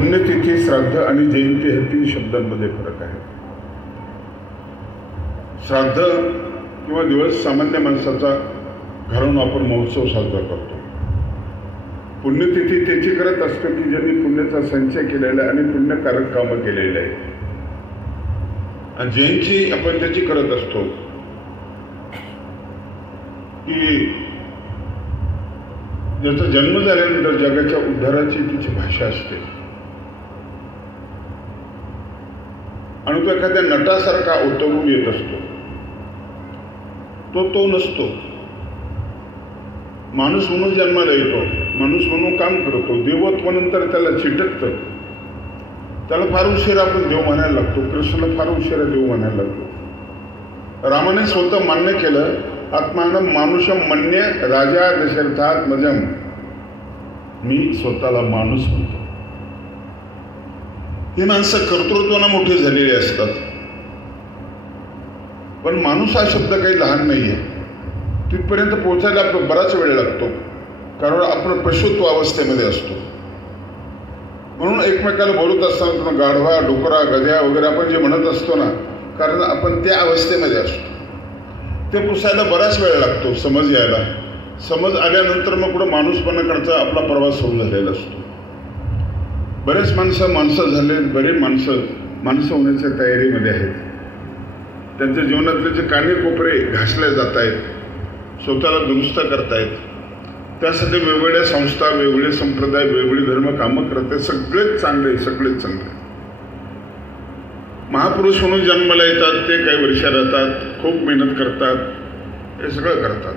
पुण्यतिथी, श्राद्ध आणि जयंती हे 3 शब्दांमध्ये फरक आहे. श्राद्ध किंवा दिवस सामान्य माणसाचा घालून आपण महोत्सव साजरा करतो. पुण्यतिथी त्याची करत असतो की ज्यांनी पुण्याचा संचय केलेला आहे आणि पुण्यकारक कामं केलेली आहेत. आणि जयंती आपण त्याची करत असतो की ज्याचा जन्म झाल्यानंतर जगाच्या उद्धाराची तिची भाषा असते आणि तो एखाद्या नटासारखा उतरून येत असतो. तो नसतो. माणूस म्हणून जन्माला येतो, माणूस म्हणून काम करतो. देवत्वानंतर त्याला चिटकतं. त्याला फार उशिरा आपण देव म्हणायला लागतो. कृष्णाला फार उशिरा देव म्हणायला लागतो. रामाने स्वतः मान्य केलं, आत्मानं मानुषम मन्य राजा दशरथात्मजम, मी स्वतःला माणूस म्हणतो. ही माणसं कर्तृत्वानं मोठी झालेली असतात. पण माणूस हा शब्द काही लहान नाहीये. तिथपर्यंत पोहोचायला आपला बराच वेळ लागतो, कारण आपण पशुत्व अवस्थेमध्ये असतो. म्हणून एकमेकाला बोलत असताना गाढवा, डुकरा, गध्या वगैरे आपण जे म्हणत असतो ना, कारण आपण त्या अवस्थेमध्ये असतो. ते पुसायला बराच वेळ लागतो, समज यायला. समज आल्यानंतर मग पुढं माणूसपणाकडचा आपला प्रवास सुरू झालेला असतो. बरेच माणसं झाले, बरे माणसं होण्याच्या तयारीमध्ये आहेत. त्यांच्या जीवनातले जे कानेकोपरे घासले जात आहेत, स्वतःला दुरुस्त करतायत, त्यासाठी वेगवेगळ्या संस्था, वेगवेगळे संप्रदाय, वेगवेगळे धर्म कामं करत आहेत. सगळेच चांगले. महापुरुष म्हणून जन्माला येतात, ते काही वर्ष राहतात, खूप मेहनत करतात, हे सगळं करतात.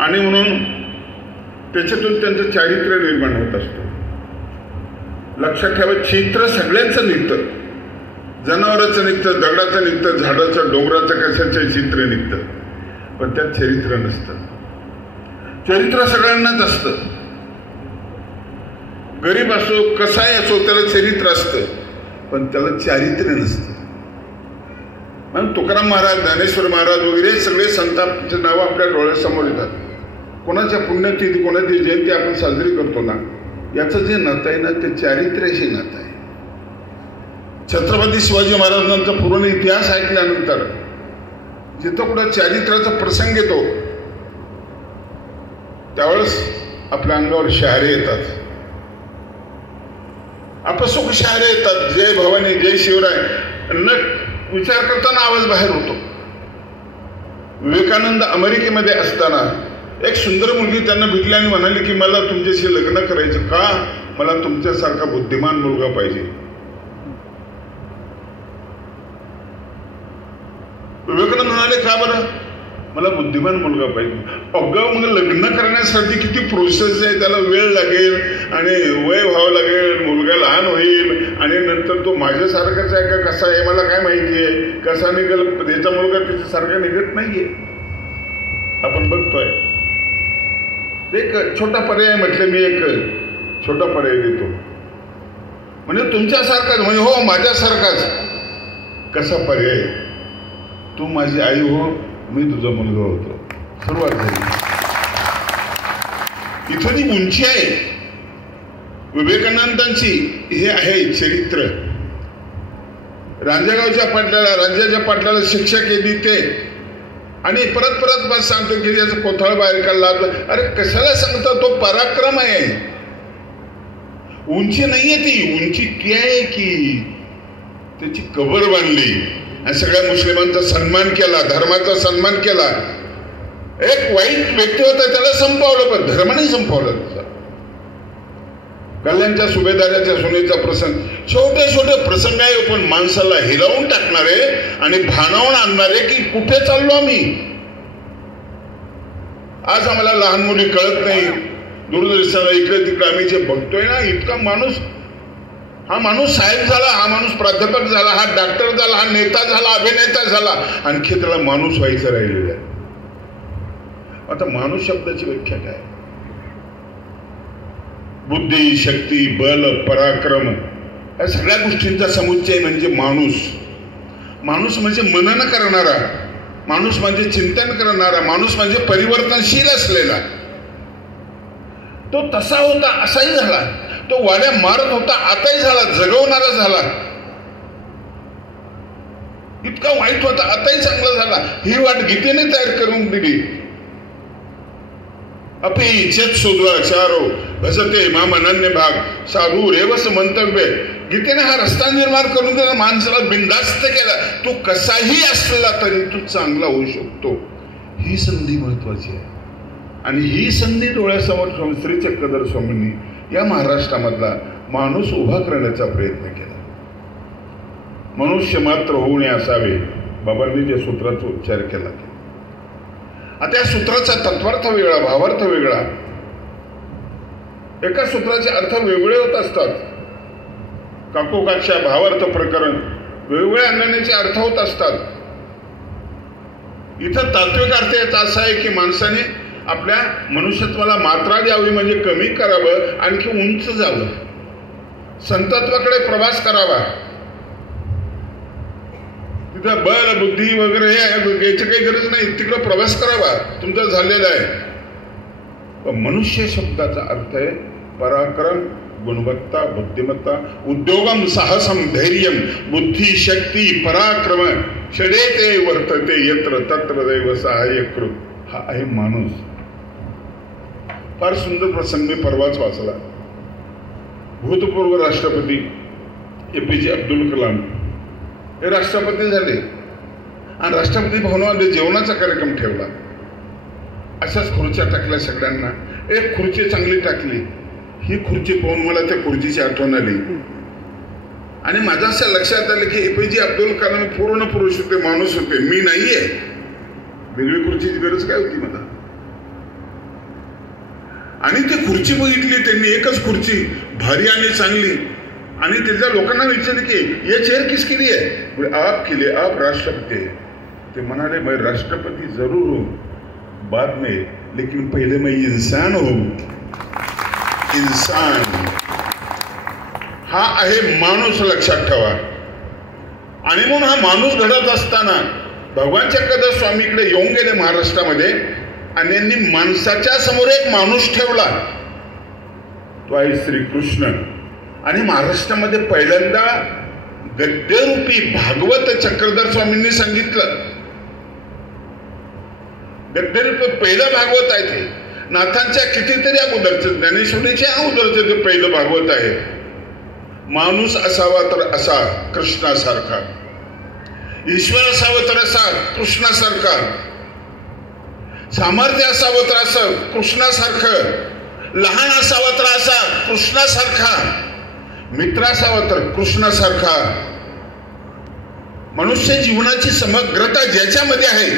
आणि म्हणून त्याच्यातून त्यांचं चारित्र्य निर्माण होत असतं. लक्षात ठेवा, चित्र सगळ्यांचं निघतं. जनावराचं निघतं, दगडाचं निघतं, झाडाचं, डोंगराचं, कशाचं चित्र निघतं, पण त्यात चरित्र नसतं. चरित्र सगळ्यांनाच असतं. गरीब असो, कसाही असो, त्याला चरित्र असतं, पण त्याला चारित्र्य नसतं. म्हणून तुकाराम महाराज, ज्ञानेश्वर महाराज वगैरे सगळे संतांचे नावं आपल्या डोळ्यासमोर येतात. कोणाच्या पुण्यतिथी, कोणाची जयंती आपण साजरी करतो ना, याचं जे नातं आहे ना, ते चारित्र्याशी नातं आहे. छत्रपती शिवाजी महाराजांचा पूर्ण इतिहास ऐकल्यानंतर जिथं कुठं चारित्र्याचा प्रसंग येतो, त्यावेळेस आपल्या अंगावर शहारे येतात, अपसुख शहारे येतात. जय भवानी, जय शिवराय न विचार करताना आवाज बाहेर होतो. विवेकानंद अमेरिकेमध्ये असताना एक सुंदर मुलगी त्यांना भेटली आणि म्हणाली की मला तुमच्याशी लग्न करायचं. का? मला तुमच्यासारखा बुद्धिमान मुलगा पाहिजे. विवेकानंद म्हणाले, का बरं? मला बुद्धिमान मुलगा पाहिजे. अगं, मग लग्न करण्यासाठी किती प्रोसेस आहे, त्याला वेळ लागेल आणि वय व्हावं लागेल, मुलगा लहान होईल आणि नंतर तो माझ्यासारखाच आहे का कसा आहे मला काय माहिती आहे. कसा निघेल त्याचा मुलगा त्याच्यासारखा निघत नाहीये, आपण बघतोय. एक छोटा पर्याय म्हटलं, मी एक छोटा पर्याय देतो. म्हणजे तुमच्यासारखाच, म्हणजे हो माझ्यासारखाच. कसा पर्याय? तू माझी आई हो, मी तुझा मुलगा होतो. सुरुवात झाली. इथं जी उंची आहे विवेकानंदांची, हे आहे चरित्र. राज्याच्या पाटलाला शिक्षा केली ते, आणि परत बस सांगतो की याचं कोथळ बाहेर काढला. अरे कशाला सांगता? तो पराक्रम आहे. उंची नाहीये ती, उंची ती आहे की त्याची कबर बांधली आणि सगळ्या मुस्लिमांचा सन्मान केला, धर्माचा सन्मान केला. एक वाईट व्यक्ती होता, त्याला संपवलं, पण धर्माने संपवलं. कल्याणच्या सुभेदाराच्या सुनेचा प्रसंग, छोटे प्रसंग आहे, पण माणसाला हिरावून टाकणारे आणि भानावून आणणारे की कुठे चाललो आम्ही. आज आम्हाला लहान मुली कळत नाही. दूरदर्शनाला इकडे तिकडे आम्ही जे बघतोय ना, इतका माणूस, हा माणूस साहेब झाला, हा माणूस प्राध्यापक झाला, हा डॉक्टर झाला, हा नेता झाला, अभिनेता झाला, आणखी त्याला माणूस व्हायचं राहिलेलं आहे. आता माणूस शब्दाची व्याख्या काय? बुद्धी, शक्ती, बल, पराक्रम, या सगळ्या गोष्टींचा समुच्चय म्हणजे माणूस. माणूस म्हणजे मनन करणारा, माणूस म्हणजे चिंतन करणारा, माणूस म्हणजे परिवर्तनशील असलेला. तो तसा होता, असाही झाला. तो वाड्या मारत होता, आताही झाला, जगवणारा झाला. इतका वाईट होता, आताही चांगला झाला. ही वाट गीतेने तयार करून दिली. अपि चेत सुद्वाचारो भजते माम अनन्य भाग साधू रेवस मंतव्य. गीतेने हा रस्ता निर्माण करून दिला, माणसाला बिनधास्त केला. तू कसाही असला तरी तू चांगला होऊ शकतो. ही संधी महत्वाची आहे. आणि ही संधी डोळ्यासमोर श्री चक्रधर स्वामींनी या महाराष्ट्रामधला माणूस उभा करण्याचा प्रयत्न केला. मनुष्य मात्र होऊ नये असावे, बाबांनी ज्या सूत्राचा उच्चार केला. आता या सूत्राचा तत्वार्थ वेगळा, भावार्थ वेगळा. एका सूत्राचे अर्थ वेगवेगळे होत असतात. काकोकाच्या भावार्थ प्रकरण वेगवेगळ्या अंगाने अर्थ होत असतात. इथं तात्विक अर्थ याचा असा आहे की माणसाने आपल्या मनुष्यत्वाला मात्रा द्यावी, म्हणजे कमी करावं, आणखी उंच जावं, संतत्वाकडे प्रवास करावा. तिथं बल बुद्धी वगैरे याची काही गरज नाही, तिकडे प्रवास करावा, तुमचा झालेला आहे. मनुष्य शब्दाचा अर्थ आहे पराक्रम, गुणवत्ता, बुद्धिमत्ता, उद्योगम, साहसम, धैर्यम, बुद्धी, शक्ती, पराक्रम, षडेते वर्तते यत्र तत्र दैव सहाय्यकृत. हा आहे माणूस. फार सुंदर प्रसंग मी परवाच वाचला. भूतपूर्व राष्ट्रपती APJ अब्दुल कलाम हे राष्ट्रपती झाले आणि राष्ट्रपती भवनामध्ये जेवणाचा कार्यक्रम ठेवला. अशाच खुर्च्या टाकल्या सगळ्यांना. एक खुर्ची चांगली टाकली. ही खुर्ची पाहून मला त्या खुर्चीची आठवण आली आणि माझं असं लक्षात आलं की APJ अब्दुल कलाम पूर्ण पुरुष होते, माणूस होते, मी नाहीये. वेगळी खुर्चीची गरज काय होती मला? आणि ती खुर्ची बघितली त्यांनी, एकच खुर्ची, भारी आणि चांगली. आणि त्याच्या लोकांना विचारले की ये चेअर किसके लिए है? आप के लिए, आप राष्ट्रपति. ते म्हणाले मैं राष्ट्रपति जरूर हूं बाद में, लेकिन पहले मैं इंसान हूं. इंसान हा आहे माणूस, लक्षात ठेवा. आणि म्हणून हा माणूस घडत असताना भगवान चक्रधर स्वामीकडे येऊन गेले महाराष्ट्रामध्ये आणि यांनी माणसाच्या समोर एक माणूस ठेवला, तो आहे श्रीकृष्ण. आणि महाराष्ट्रामध्ये पहिल्यांदा गद्यरूपी भागवत चक्रधर स्वामींनी सांगितलं. गद्यरूपी पहिलं भागवत आहे ते. नाथांच्या कितीतरी अगोदरचं, ज्ञानेश्वरीच्या अगोदरचं ते पहिलं भागवत आहे. माणूस असावा तर असा कृष्णासारखा, ईश्वर असावं तर असा कृष्णासारखा, सामर्थ्य असावं तर असं कृष्णासारखं, लहान असावं तर असा कृष्णासारखा, मित्र असावा तर कृष्णासारखा. मनुष्य जीवनाची समग्रता ज्याच्यामध्ये आहे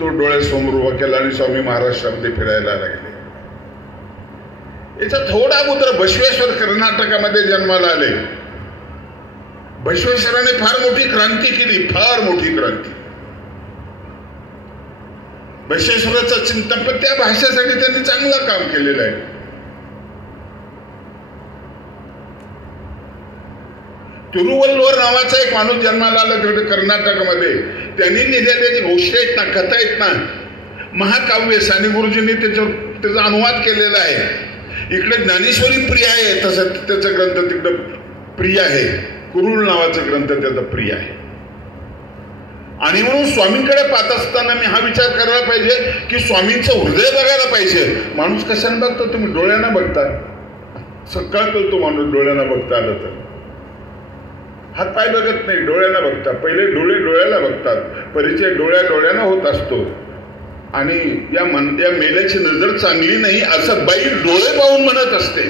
तो डोळ्यासमोर उभा केला आणि स्वामी महाराष्ट्रामध्ये फिरायला लागले. याचा थोडा अगोदर बसवेश्वर कर्नाटकामध्ये जन्माला आले. बसवेश्वराने फार मोठी क्रांती केली, फार मोठी क्रांती. बसवेश्वराचं चिंतन, पण त्या भाषेसाठी त्यांनी चांगलं काम केलेलं आहे. तिरुवल्लुवर नावाचा एक माणूस जन्माला आला तिकडे कर्नाटकमध्ये. त्यांनी लिहिलेल्या गोष्टी आहेत ना, कथा आहेत ना, महाकाव्य साने गुरुजींनी त्याचा अनुवाद केलेला आहे. इकडे ज्ञानेश्वरी प्रिय आहे, तसं त्याचा ग्रंथ तिकडे प्रिय आहे. कुरुळ नावाचा ग्रंथ त्याचा प्रिय आहे. आणि म्हणून स्वामींकडे पाहत असताना मी हा विचार करायला पाहिजे की स्वामींचं हृदय बघायला पाहिजे. माणूस कशाने बघतो? तुम्ही डोळ्यानं बघता. सकाळ करतो माणूस डोळ्यानं बघता आलं तर. हात पाय बघत नाही, डोळ्याला बघतात. पहिले डोळे डोळ्याला बघतात. परिचय डोळ्यानं होत असतो. आणि या मेल्याची नजर चांगली नाही असं बाई डोळे पाहून म्हणत असते.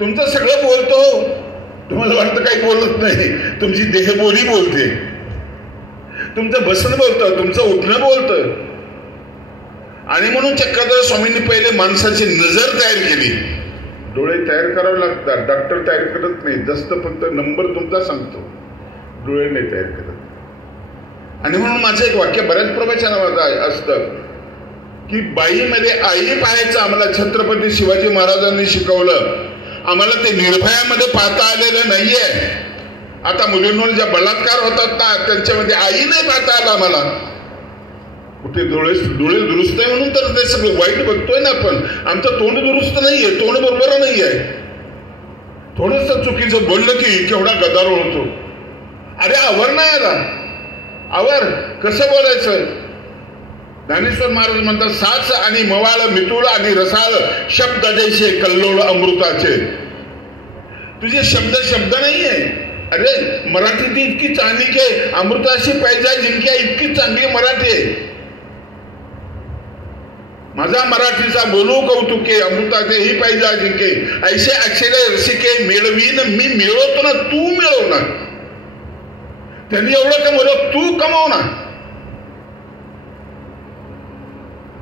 तुमचं सगळं बोलतो, तुम्हाला वाटतं काही बोलत नाही. तुमची देहबोली बोलते, तुमचं बसणं बोलतं, तुमचं उठणं बोलतं. आणि म्हणून चक्रधर स्वामींनी पहिले माणसाची नजर तयार केली. डोळे तयार करावे लागतात, डॉक्टर तयार करत नाही, जास्त फक्त नंबर तुमचा सांगतो, डोळे नाही तयार करत. आणि म्हणून माझं एक वाक्य बऱ्याच प्रवचनामध्ये असतं की बाईमध्ये आई पाहायचं आम्हाला छत्रपती शिवाजी महाराजांनी शिकवलं. आम्हाला ते निर्भयामध्ये पाहता आलेलं नाहीये. आता मुलींवर ज्या बलात्कार होतात ना त्यांच्यामध्ये आई नाही पाहता आला आम्हाला. कुठे डोळे दुरुस्त आहे म्हणून तर ते सगळं वाईट बघतोय ना आपण. आमचं तोंड दुरुस्त नाहीये, तोंड बरोबर नाहीये. थोडस चुकीचं बोललं की केवढा गदारोळ होतो. अरे आवर नाही आला, आवर कसं बोलायचं. ज्ञानेश्वर महाराज म्हणतात, साच आणि मवाळ मितुळ आणि रसाळ शब्द जैसे कल्लोळ अमृताचे. तुझे शब्द नाहीये. अरे मराठी ती इतकी चांगली आहे, अमृताशी पाहिजे जिंक्या इतकी चांगली मराठी आहे. माझा मराठीचा बोलू कौतुके अमृताचे ही पाहिजे जिंके. ऐसे अक्षरे रसिके मिळवीन मी मिळवतो ना, तू मिळव ना. त्यांनी एवढं कमवलं, तू कमव ना.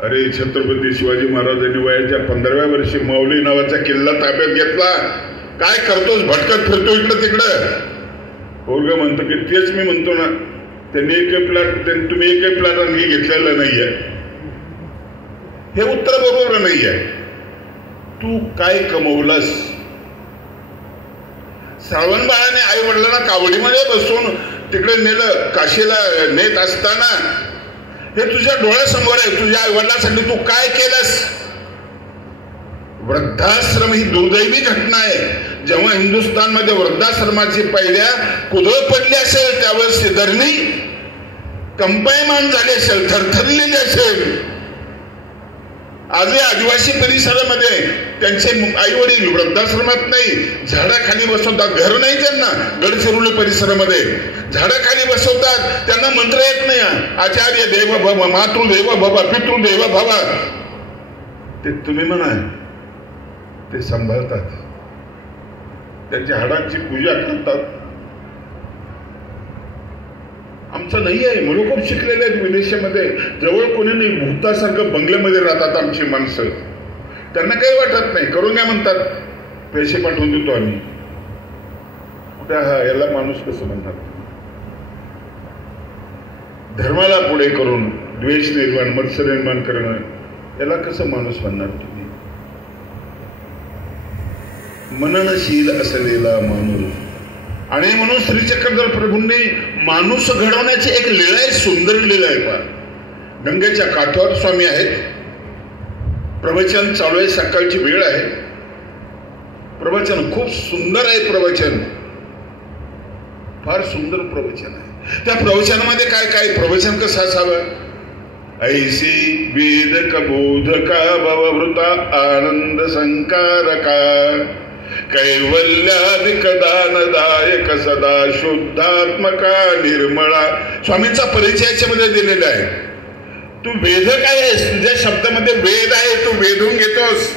अरे छत्रपती शिवाजी महाराजांनी वयाच्या 15व्या वर्षी माऊली नावाचा किल्ला ताब्यात घेतला. काय करतोस, भटकत फिरतो इकडं तिकडं. पोरग म्हणतो की तेच मी म्हणतो ना, त्यांनी एकही प्लॅट, तुम्ही एकही प्लॅट आणखी घेतलेला नाहीये. हे उत्तर बरोबर नाहीये. तू काय कमवलंस. श्रावण बाळाने आई वडिलांना कावडीमध्ये बसून तिकडे नेलं, काशीला नेत असताना हे तुझ्या डोळ्यासमोर आहे. तुझ्या आई वडिलांसाठी तू काय केलंस. वृद्धाश्रम ही दुर्दैवी घटना आहे. जेव्हा हिंदुस्थानमध्ये वृद्धाश्रमाची पहिल्या कुदळ पडली असेल, त्यावेळेस धरणी कंपायमान झाली असेल, थरथरलेली असेल. आजही आदिवासी परिसरामध्ये त्यांचे आई वडील वृद्धाश्रमात नाही, झाडाखाली बसवतात. घर नाही त्यांना. गडचिरोली परिसरामध्ये झाडाखाली बसवतात. त्यांना मंत्र येत नाही. आचार्य देव भव, मातृदेव भव, पितृदेव भव, ते तुम्ही म्हणा. ते सांभाळतात, त्यांच्या हाडांची पूजा करतात. आमचं नाही आहे. मुलं खूप शिकलेले आहेत विदेशामध्ये, जवळ कोणी नाही. भूतासारखं बंगल्यामध्ये राहतात आमची माणसं. त्यांना काही वाटत नाही. करून काय म्हणतात, पैसे पाठवून देतो आम्ही. कुठे हा याला माणूस कसं म्हणतात. धर्माला पुढे करून द्वेष निर्माण, मत्सर निर्माण करणं, याला कसं माणूस म्हणणार तुम्ही. मननशील असलेला माणूस. आणि म्हणून श्री चक्रधर प्रभूंनी माणूस घडवण्याची एक लीळा आहे, सुंदर लीळा आहे. पहा, गंगेच्या काठावर स्वामी आहेत. प्रवचन चालू आहे, सकाळची वेळ आहे. प्रवचन खूप सुंदर आहे. प्रवचन फार सुंदर प्रवचन आहे. त्या प्रवचनामध्ये काय काय, प्रवचन कसं असावं. ऐसी वेद कबोधका भवभृता आनंद संकारका कैवल्याधिक दानदायक सदा शुद्धात्मका निर्मळा. स्वामींचा परिचय याच्यामध्ये दिलेला आहे. तू वेदक आहेस, तुझ्या शब्दामध्ये वेद आहे, तू वेधून घेतोस.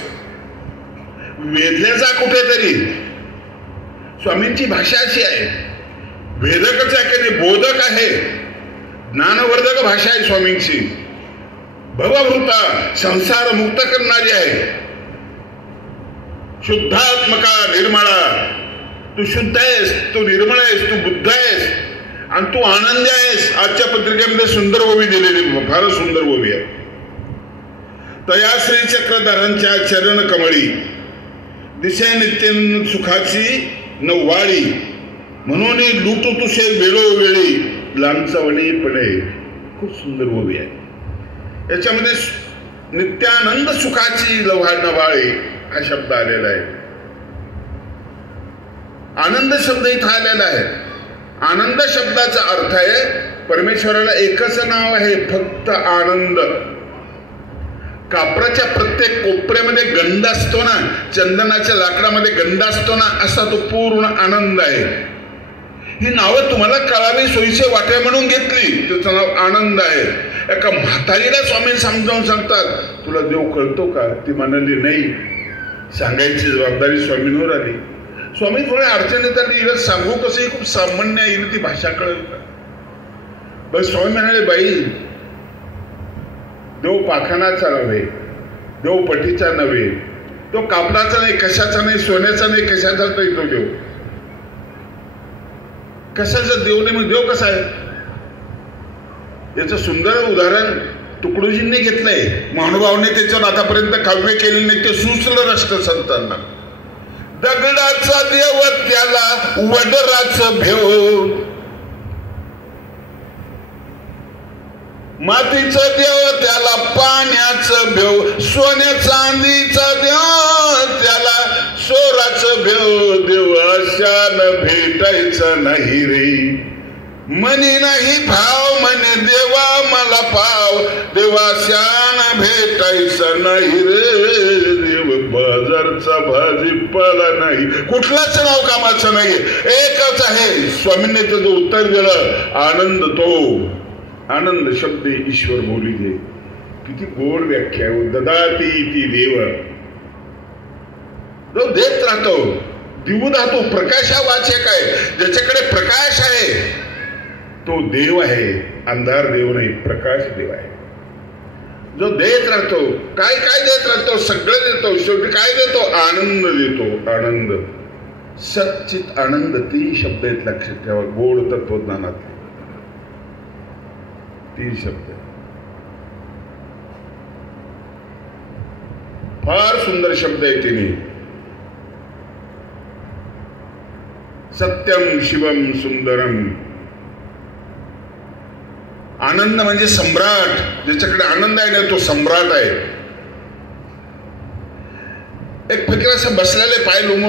वेधल्याचा कुठेतरी. स्वामींची भाषा अशी आहे, वेदकच आहे की नाही, बोधक आहे, ज्ञानवर्धक भाषा आहे स्वामींची. भवभृता, संसार मुक्त करणारी आहे. शुद्धात्मका निर्मळा, तू शुद्ध आहेस, तू निर्मळ आहेस, तू बुद्ध आहेस आणि तू आनंदी आहेस. आजच्या पत्रिकेमध्ये सुंदर ओवी दिलेली, फार सुंदर ओवी आहे. तया श्री चक्रधरांच्या चरण कमळी दिसे नित्य सुखाची नव्वाळी. म्हणून लुटू तुसे वेळोवेळी लांचवणी पडे. खूप सुंदर ओवी आहे. याच्यामध्ये नित्यानंद सुखाची नव्वाळी हा शब्द आलेला आहे. आनंद शब्द इथं आलेला आहे. आनंद शब्दाचा अर्थ आहे, परमेश्वराला एकच नाव आहे, फक्त आनंद. कापराच्या प्रत्येक कोपऱ्यामध्ये गंध असतो ना, चंदनाच्या लाकडामध्ये गंध असतो ना, असा तो पूर्ण आनंद आहे. ही नावं तुम्हाला कळावी सोयीचे वाटे म्हणून घेतली. त्याचं नाव आनंद आहे. एका म्हातारीला स्वामी समजावून सांगतात, तुला देव कळतो का. ती म्हणाली नाही. सांगायची जबाबदारी स्वामींवर आली. स्वामी थोड्या अडचणीत आली, हिला सांगू कसं. खूप सामान्य आहे, ती भाषा कळेल का. बस स्वामी म्हणाले, बाई देव पाखनाचा नव्हे, देव पटीचा नव्हे, तो कापडाचा नाही, कशाचा नाही, सोन्याचा नाही, कशाचाच नाही तो देव. कशाचा देव नाही, मग देव कसा आहे. याचं सुंदर उदाहरण तुकडोजींनी घेतलंय. महानुभावने त्याच्यावर आतापर्यंत काव्य केले नाही, ते सुचलं राष्ट्रसंतांना. दगडाचा देव त्याला वडराचं भेव, मातीचा देव त्याला पाण्याचं भेव, सोन्या चांदीचा देव त्याला सोराचं भेव. देव देवास्यान भेटायचा नाही रे. मनी नाही भाव म्हणे देवा मला पाव, देवास्यान भेटायचा नाही रे. देव बाजारचा भाजीपाला नाही, कुठलाच नाव कामाचं नाही, एकच आहे. स्वामींनी त्याचं उत्तर दिलं, आनंद. तो आनंद शब्द ईश्वर बोली दे. किती गोड व्याख्या आहे. ददाती ती देव, जो देत राहतो, देऊ राहतो. प्रकाशावाचक आहे, ज्याच्याकडे प्रकाश आहे तो देव आहे. अंधार देव नाही, प्रकाश देव आहे. जो देत राहतो, काय काय देत राहतो, सगळं देतो. शेवटी काय देतो? आनंद देतो. आनंद, सच्चित आनंद. 3 शब्द आहेत, लक्षात ठेवा. गोड तत्वज्ञानात 3 शब्द. फार सुंदर शब्द आहे तिने. सत्यम शिवम सुंदरम. आनंद म्हणजे सम्राट. ज्याच्याकडे आनंद आहे ना तो सम्राट आहे. एक फकीर असं बसलेले, पाय लोंबून